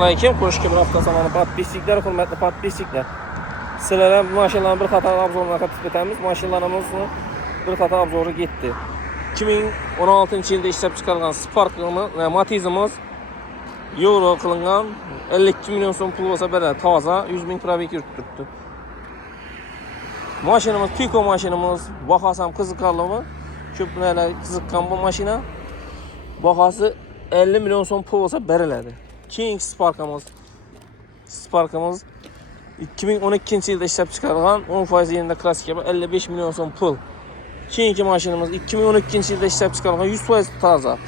Aleyküm, xoş geldiniz avtosalonu podpisçiler, hörmətli podpisçiler. Sizlərə maşınların bir qatar obzoruna təqdim etamiz. Maşınlarımızın bir qatar obzoru getdi. 2016-cı ildə işləb çıxarılған Spark'ımız, Matizimiz euro qılınğan 52 milyon son pul olsa belə taza 100 bin probek yürütdürdü. Maşınımız Piko maşınımız, baxasam qızıqarlımı, köpünələ qızıqqan bu maşına. Baxası 50 milyon son pul olsa berelədi. King Spark'ımız 2012 yılda işlep çıkarılan 10% yerinde klasik yapı 55 milyon son pul. King maşinimiz 2012 yılda işlep çıkarılan 100% taza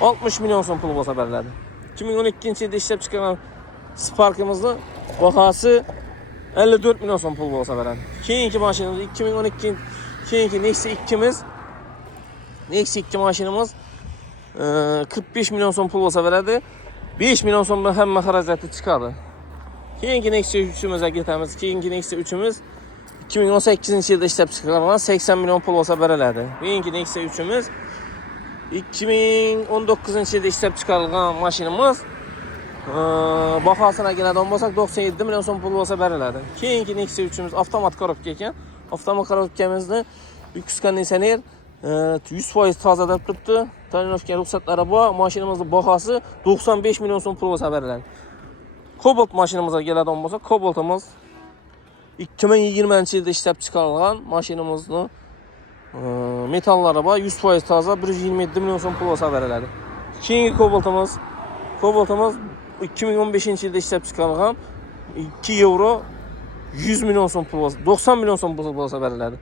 60 milyon son pul olsa berelədi. 2012 yılda işlep çıkarılan Spark'ımızda vakası 54 milyon son pul olsa berelədi. King maşinimiz 2012 King Nexi 2'miz Nexi 2 maşinimiz 45 milyon son pul olsa berelədi. 5 milyon sonra hem xəracatı çıxardı. Keyinki Nexia 3'ümüzə getəmiz. Keyinki Nexia 3'ümüz 2018-ci ildə işləb çıxarılan 80 milyon pul olsa berelədi. Keyinki Nexia 3'ümüz 2019-cu ildə işləb çıxarılan maşinimiz baxasına gələn olmasaq 97 milyon son pul olsa berelədi. Keyinki Nexia 3'ümüz avtomat korobka ekan. Avtomat korobkamızda 300 kondisioner 100% tazada tuttu. Talinovka ruhsatları bu. Maşinimizin bahası 95 milyon son pul olsa berelədi. Cobalt maşinimize gələn olmasa Cobaltımız 2020-ci ildə işləb çıxarılan maşinimizin metalları var. 100% taza 127 milyon son pul olsa berelədi. Keyinki Cobaltımız 2015-ci ildə işləb çıxarılan 2 euro 100 milyon son pul olsa 90 milyon son pul olsa berelədi.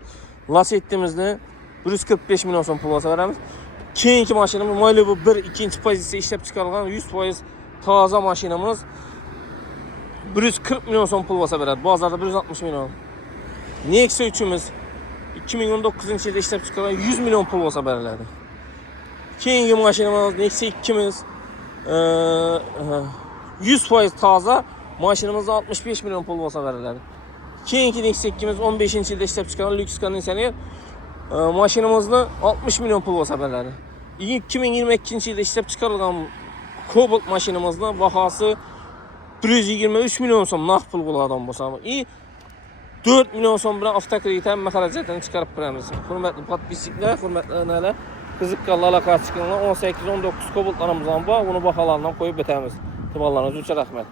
Lasettimizdə 145 milyon son pul olsa verəmiz. Keyinki maşinimiz Malibu 1 ikinci pozisiya işləb çıxarılan 100% taza maşinimiz 140 milyon son pul olsa verədi. Bazarda 160 milyon. Nexia 3'ümüz 2019-cu ildə işləb çıxarılan 100 milyon pul olsa berelədi. Keyinki maşinimiz Nexia 2'miz 100% taza maşinimizdə 65 milyon pul olsa berelədi. Keyinki Nexia 2'miz 15-ci ildə işləb çıxarılan lüks kondisioner maşinimizdə 60 milyon pul olsa berelədi. 2022-ci ildə işləb çıxarılan Cobalt maşinimizdə baxası 123 milyon son nağd pul buladan bolsa. 4 milyon son bilan avtokreditə xəracatını çıxarıb verəmiz. Hörmətli podpisçilər, hörmətli nələr, qızıqqallı əlaqə çıxanlar 18-19 Cobaltlarımızdan var. Bunu baxalarından qoyub betəmiz. Tıballarınız üçün rəhmət.